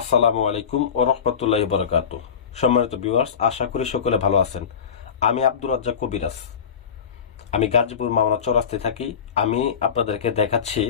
আসসালামু আলাইকুম ও রহমতুল্লাহ বরকাত সম্মানিত ভিউয়ার্স আশা করি সকলে ভালো আছেন। আমি আব্দুর রাজ্জাক কবিরাজ। আমি গাজীপুর মাওনা চৌরাস্তায় থাকি। আমি আপনাদেরকে দেখাচ্ছি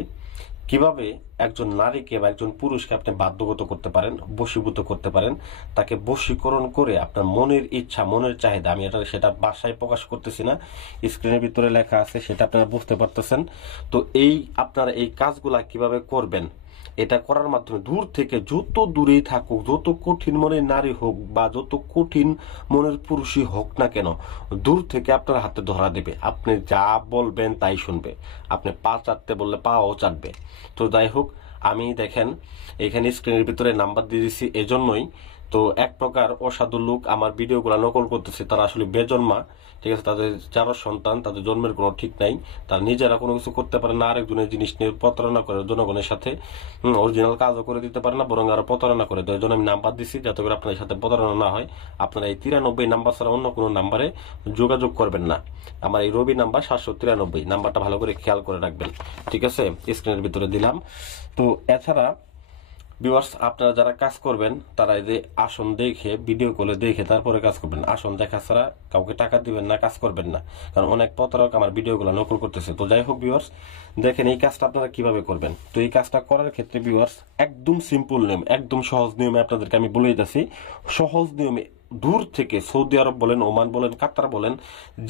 কীভাবে একজন নারীকে বা একজন পুরুষকে আপনি বাধ্যগত করতে পারেন, বশীভূত করতে পারেন, তাকে বশীকরণ করে আপনার মনের ইচ্ছা, মনের চাহিদা, আমি এটা সেটা বাসায় প্রকাশ করতেছি না, স্ক্রিনের ভিতরে লেখা আছে, সেটা আপনারা বুঝতে পারতেছেন। তো এই আপনারা এই কাজগুলা কীভাবে করবেন? এটা করার মাধ্যমে দূর থেকে যত দূরেই থাকুক, যত কঠিন মনের নারী হোক বা যত কঠিন মনের পুরুষই হোক না কেন, দূর থেকে আপনার হাতে ধরা দেবে। আপনি যা বলবেন তাই শুনবে। আপনি পা চাটতে বললে পাও চাটবে। তো যাই হোক আমি দেখেন এখানে স্ক্রিনের ভিতরে নাম্বার দিয়ে দিচ্ছি এজন্যই তো এক প্রকার অসাধু লোক আমার ভিডিওগুলো নকল করতেছে। তারা আসলে বেজন্মা, ঠিক আছে? তাদের যারা সন্তান, তাদের জন্মের কোনো ঠিক নাই। তারা নিজেরা কোনো কিছু করতে পারে না, আরেকজনের জিনিস নিয়ে প্রতারণা করে জনগণের সাথে। অরিজিনাল কাজও করে দিতে পারে না, বরং আরও প্রতারণা করে দেয়। আমি নাম্বার দিচ্ছি যাতে করে আপনাদের সাথে প্রতারণা না হয়। আপনারা এই তিরানব্বই নাম্বার ছাড়া অন্য কোনো নাম্বারে যোগাযোগ করবেন না। আমার এই রবি নাম্বার সাতশো তিরানব্বই। নাম্বারটা ভালো করে খেয়াল করে রাখবেন। ঠিক আছে? স্ক্রিনের ভিতরে দিলাম। তো এছাড়া ভিউয়ার্স আপনারা যারা কাজ করবেন, তারা এই যে আসন দেখে ভিডিও কলে দেখে তারপরে কাজ করবেন। আসন দেখা ছাড়া কাউকে টাকা দিবেন না, কাজ করবেন না। কারণ অনেক প্রতারক আমার ভিডিওগুলো নকল করতেছে। তো যাই হোক ভিউয়ার্স দেখেন এই কাজটা আপনারা কীভাবে করবেন? তো এই কাজটা করার ক্ষেত্রে ভিউয়ার্স একদম সিম্পল নিয়ম, একদম সহজ নিয়মে আপনাদেরকে আমি বলে দিতেছি। সহজ নিয়মে দূর থেকে সৌদি আরব বলেন, ওমান বলেন, কাতার বলেন,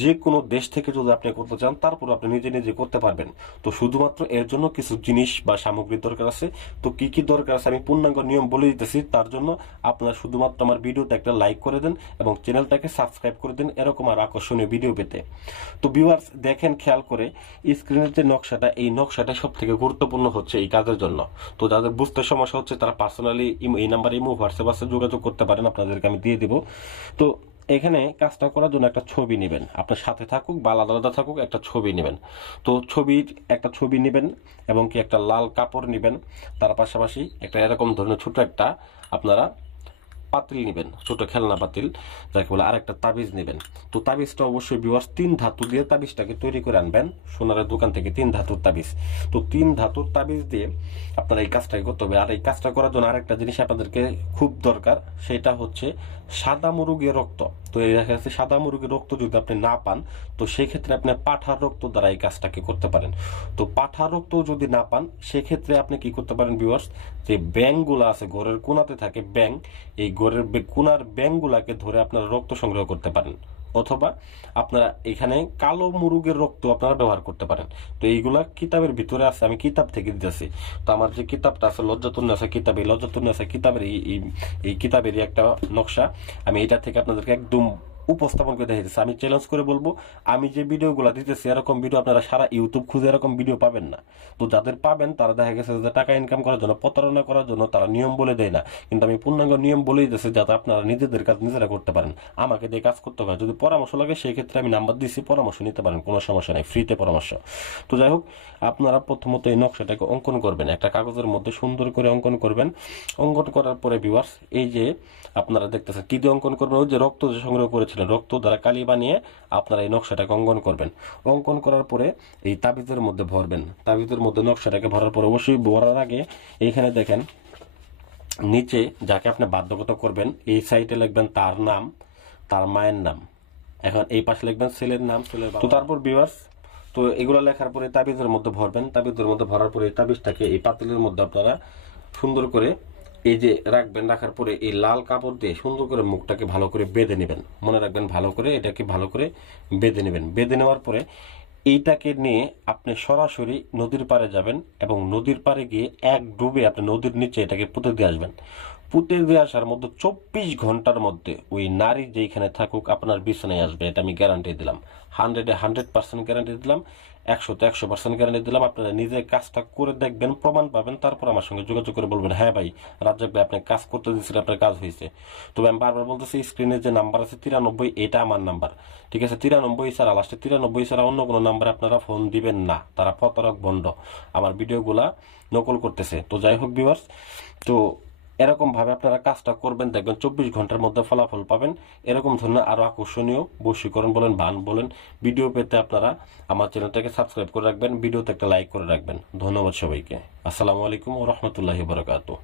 যে কোনো দেশ থেকে যদি আপনি করতে চান তারপর আপনি নিজে নিজে করতে পারবেন। তো শুধুমাত্র এর জন্য কিছু জিনিস বা সামগ্রীর দরকার আছে। তো কি কি দরকার আছে? আমি পূর্ণাঙ্গ নিয়ম বলে দিতেছি। তার জন্য আপনারা শুধুমাত্র আমার ভিডিওতে একটা লাইক করে দেন এবং চ্যানেলটাকে সাবস্ক্রাইব করে দেন এরকম আর আকর্ষণীয় ভিডিও পেতে। তো ভিউয়ার্স, দেখেন, খেয়াল করে, স্ক্রিনের যে নকশাটা, এই নকশাটা সব থেকে গুরুত্বপূর্ণ হচ্ছে এই কাজের জন্য। তো যাদের বুঝতে সমস্যা হচ্ছে, তারা পার্সোনালি এই নাম্বারে ইমো হোয়াটসঅ্যাপ আছে যোগাযোগ করতে পারেন। আপনাদেরকে আমি দিয়ে দিব। তো এখানে কাজটা করার জন্য একটা ছবি নেবেন। আপনার সাথে থাকুক বা আলাদা আলাদা থাকুক, একটা ছবি নেবেন। তো ছবির একটা ছবি নেবেন এবং কি একটা লাল কাপড় নেবেন। তার পাশাপাশি একটা এরকম ধরনের ছোট একটা আপনারা পাতিল নেবেন, ছোট খেলনা পাতিল যাকে বলে আরেকটা তাবিজ নেবেন। তো তাবিজটা অবশ্যই বিওয়ার্স তিন ধাতু দিয়ে তাবিজটাকে তৈরি করে আনবেন, সোনারের দোকান থেকে তিন ধাতুর তাবিজ। তো তিন ধাতুর তাবিজ দিয়ে আপনারা এই কাজটাকে করতে হবে। আর এই কাজটা করার জন্য আরেকটা জিনিস আপনাদেরকে খুব দরকার, সেটা হচ্ছে সাদা মুরগের রক্ত। তো এই দেখা যাচ্ছে সাদা মুরগের রক্ত যদি আপনি না পান, তো সেই ক্ষেত্রে আপনি পাঠার রক্ত দ্বারা এই কাজটাকে করতে পারেন। তো পাঠার রক্ত যদি না পান, সেক্ষেত্রে আপনি কি করতে পারেন ভিউয়ার্স যে ব্যাংকগুলো আছে ঘরের কোনাতে থাকে ব্যাংক এই ঘরের কোনার ব্যাংগুলাকে ধরে আপনারা রক্ত সংগ্রহ করতে পারেন। অথবা আপনারা এখানে কালো মুরুগের রক্ত আপনারা ব্যবহার করতে পারেন। তো এইগুলা কিতাবের ভিতরে আছে, আমি কিতাব থেকে দিতেছি। তো আমার যে কিতাবটা আছে লজ্জাতুন আছে কিতাব, এই লজ্জাতুন আছে কিতাবের এই- এই কিতাবেরই একটা নকশা। আমি এটা থেকে আপনাদেরকে একদম উপস্থাপন করে দেখাইতেছি। আমি চ্যালেঞ্জ করে বলব, আমি যে ভিডিওগুলো দিতেছি, এরকম ভিডিও আপনারা সারা ইউটিউব খুঁজে এরকম ভিডিও পাবেন না। তো যাদের পাবেন, তারা দেখা গেছে যে টাকা ইনকাম করার জন্য, প্রতারণা করার জন্য তারা নিয়ম বলে দেয় না। কিন্তু আমি পূর্ণাঙ্গ নিয়ম বলেই দিতেছি, যাতে আপনারা নিজেদের কাজ নিজেরা করতে পারেন। আমাকে দিয়ে কাজ করতে হবে যদি পরামর্শ লাগে, সেই ক্ষেত্রে আমি নাম্বার দিচ্ছি পরামর্শ নিতে পারেন, কোনো সমস্যা নেই ফ্রিতে পরামর্শ। তো যাই হোক, আপনারা প্রথমত এই নকশাটাকে অঙ্কন করবেন। একটা কাগজের মধ্যে সুন্দর করে অঙ্কন করবেন। অঙ্কন করার পরে ভিউয়ার্স এই যে আপনারা দেখতেছেন, কি দিয়ে অঙ্কন করবেন? ওই যে রক্ত যে সংগ্রহ করেছিলেন রক্ত দ্বারা কালি বানিয়ে আপনারা এই নকশাটাকে অঙ্কন করবেন। অঙ্কন করার পরে এই তাবিজের মধ্যে ভরবেন। তাবিজের মধ্যে নকশাটাকে ভরার পরে অবশ্যই ভরার আগে এইখানে দেখেন নিচে যাকে আপনি বাধ্যগত করবেন এই সাইডে লিখবেন তার নাম তার মায়ের নাম। এখন এই পাশে লিখবেন ছেলের নাম ছেলের তো তারপর ভিউয়ার্স তো এগুলো লেখার পরে তাবিজের মধ্যে ভরবেন তাবিজের মধ্যে ভরার পরে এই তাবিজটাকে এই পাতিলের মধ্যে আপনারা সুন্দর করে এই যে রাখবেন, রাখার পরে এই লাল কাপড় দিয়ে সুন্দর করে মুখটাকে ভালো করে বেঁধে নেবেন। মনে রাখবেন ভালো করে এটাকে ভালো করে বেঁধে নেবেন। বেঁধে নেওয়ার পরে এইটাকে নিয়ে আপনি সরাসরি নদীর পাড়ে যাবেন এবং নদীর পাড়ে গিয়ে এক ডুবে আপনি নদীর নিচে এটাকে পুঁতে দিয়ে আসবেন। পুঁতে দিয়ে আসার মধ্যে চব্বিশ ঘণ্টার মধ্যে ওই নারী যেখানে থাকুক আপনার বিছানায় আসবে, এটা আমি গ্যারান্টি দিলাম। হান্ড্রেডে হান্ড্রেড পার্সেন্ট গ্যারান্টি দিলাম, একশোতে একশো পার্সেন্ট গ্যারান্টি দিলাম। আপনারা নিজে কাজটা করে দেখবেন, প্রমাণ পাবেন, তারপর আমার সঙ্গে যোগাযোগ করে বলবেন হ্যাঁ ভাই, রাজ্জাক ভাই, আপনি কাজ করতে দিয়েছিলেন আপনার কাজ হয়েছে। তবে আমি বারবার বলতেছি স্ক্রিনে যে নাম্বার আছে তিরানব্বই, এটা আমার নাম্বার ঠিক আছে, তিরানব্বই ছাড়া লাস্টে তিরানব্বই ছাড়া অন্য কোনো নাম্বারে আপনারা ফোন দিবেন না। তারা প্রতারক বন্ড। আমার ভিডিওগুলা নকল করতেছে। তো যাই হোক বিভার্স তো এরকম ভাবে আপনারা কাজটা করবেন, দেখবেন চব্বিশ ঘণ্টার মধ্যে ফলাফল পাবেন। এরকম ধরনের আরও আকর্ষণীয় বৈশীকরণ বলেন, বান বলেন, ভিডিও পেতে আপনারা আমার চ্যানেলটাকে সাবস্ক্রাইব করে রাখবেন, ভিডিওতে একটা লাইক করে রাখবেন। ধন্যবাদ সবাইকে। আসসালামু আলাইকুম রহমতুল্লাহি বারকাতুহ।